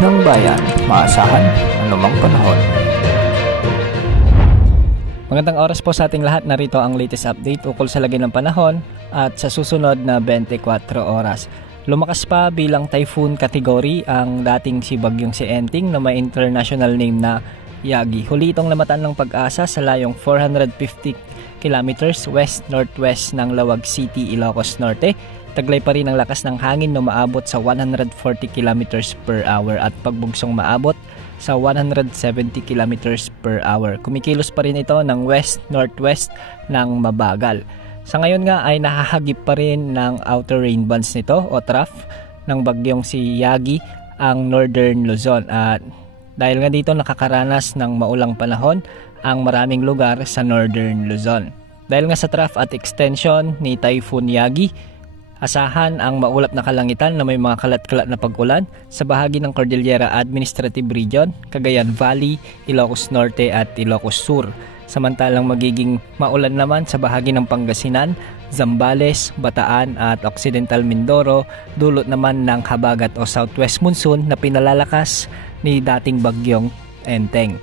ng bayan, maasahan anumang panahon. Magandang oras po sa ating lahat. Narito ang latest update ukol sa lagay ng panahon at sa susunod na 24 oras. Lumakas pa bilang typhoon category ang dating si Bagyong si Enting na may international name na Yagi. Huli itong namatan ng Pag-asa sa layong 450 kilometers west-northwest ng Lawag City, Ilocos Norte. Taglay pa rin ang lakas ng hangin na maabot sa 140 kilometers per hour at pagbugsong maabot sa 170 kilometers per hour. Kumikilos pa rin ito ng west-northwest ng mabagal. Sa ngayon nga ay nahahagip pa rin ng outer rain bands nito o trough ng bagyong si Yagi ang northern Luzon. At dahil nga dito nakakaranas ng maulang panahon ang maraming lugar sa northern Luzon. Dahil nga sa trough at extension ni Typhoon Yagi, asahan ang maulap na kalangitan na may mga kalat-kalat na pag-ulan sa bahagi ng Cordillera Administrative Region, Cagayan Valley, Ilocos Norte at Ilocos Sur. Samantalang magiging maulan naman sa bahagi ng Pangasinan, Zambales, Bataan at Occidental Mindoro, dulot naman ng habagat o southwest monsoon na pinalalakas ni dating bagyong Enteng.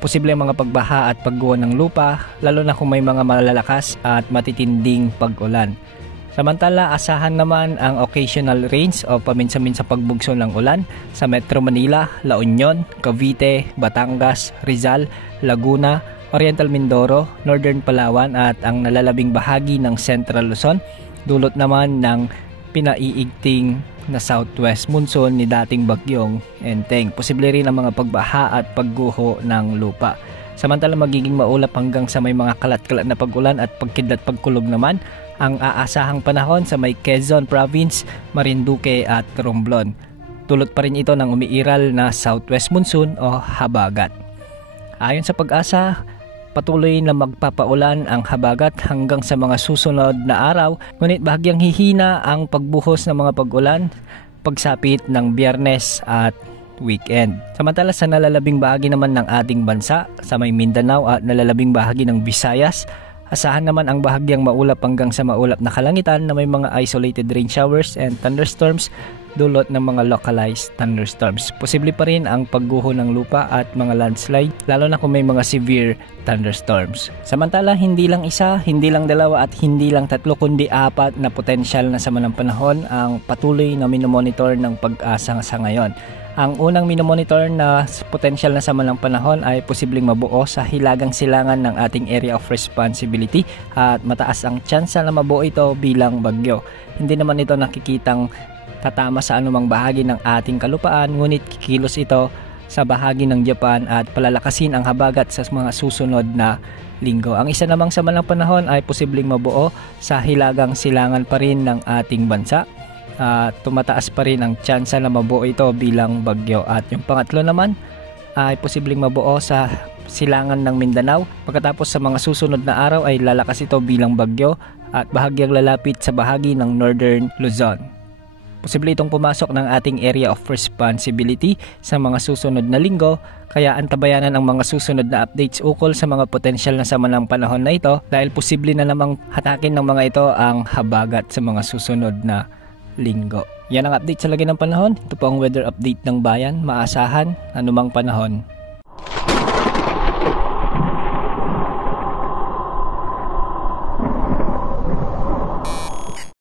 Posible mga pagbaha at pagguho ng lupa, lalo na kung may mga malalakas at matitinding pag-ulan. Samantala, asahan naman ang occasional rains o paminsan-minsan pagbugso ng ulan sa Metro Manila, La Union, Cavite, Batangas, Rizal, Laguna, Oriental Mindoro, Northern Palawan at ang nalalabing bahagi ng Central Luzon, dulot naman ng pinaiigting na southwest monsoon ni dating bagyong Enteng. Posible rin ang mga pagbaha at pagguho ng lupa. Samantala magiging maulap hanggang sa may mga kalat-kalat na pag-ulan at pagkidlat pagkulog naman ang aasahang panahon sa may Quezon Province, Marinduque at Romblon. Dulot pa rin ito ng umiiral na southwest monsoon o habagat. Ayon sa Pag-asa, patuloy na magpapaulan ang habagat hanggang sa mga susunod na araw, ngunit bahagyang hihina ang pagbuhos ng mga pag-ulan pagsapit ng Biyernes at weekend. Samantala sa nalalabing bahagi naman ng ating bansa, sa may Mindanao at nalalabing bahagi ng Visayas, asahan naman ang bahagyang maulap hanggang sa maulap na kalangitan na may mga isolated rain showers and thunderstorms, dulot ng mga localized thunderstorms. Posible pa rin ang pagguho ng lupa at mga landslide, lalo na kung may mga severe thunderstorms. Samantala, hindi lang isa, hindi lang dalawa at hindi lang tatlo, kundi 4 na potensyal na sama ng panahon ang patuloy na minomonitor ng Pag-asa sa ngayon. Ang unang minomonitor na potensyal na sama ng panahon ay posibleng mabuo sa hilagang silangan ng ating area of responsibility at mataas ang tsansa na mabuo ito bilang bagyo. Hindi naman ito nakikitang tatama sa anumang bahagi ng ating kalupaan, ngunit kikilos ito sa bahagi ng Japan at palalakasin ang habagat sa mga susunod na linggo. Ang isa namang sama ng panahon ay posibleng mabuo sa hilagang silangan pa rin ng ating bansa. Tumataas pa rin ang tsansa na mabuo ito bilang bagyo. At yung pangatlo naman ay posibleng mabuo sa silangan ng Mindanao. Pagkatapos sa mga susunod na araw ay lalakas ito bilang bagyo at bahagyang lalapit sa bahagi ng Northern Luzon. Posible itong pumasok ng ating area of responsibility sa mga susunod na linggo, kaya antabayanan ang mga susunod na updates ukol sa mga potensyal na sama ng panahon na ito dahil posible na namang hatakin ng mga ito ang habagat sa mga susunod na linggo. Yan ang update sa lagay ng panahon. Ito po ang weather update ng bayan, maasahan anumang panahon.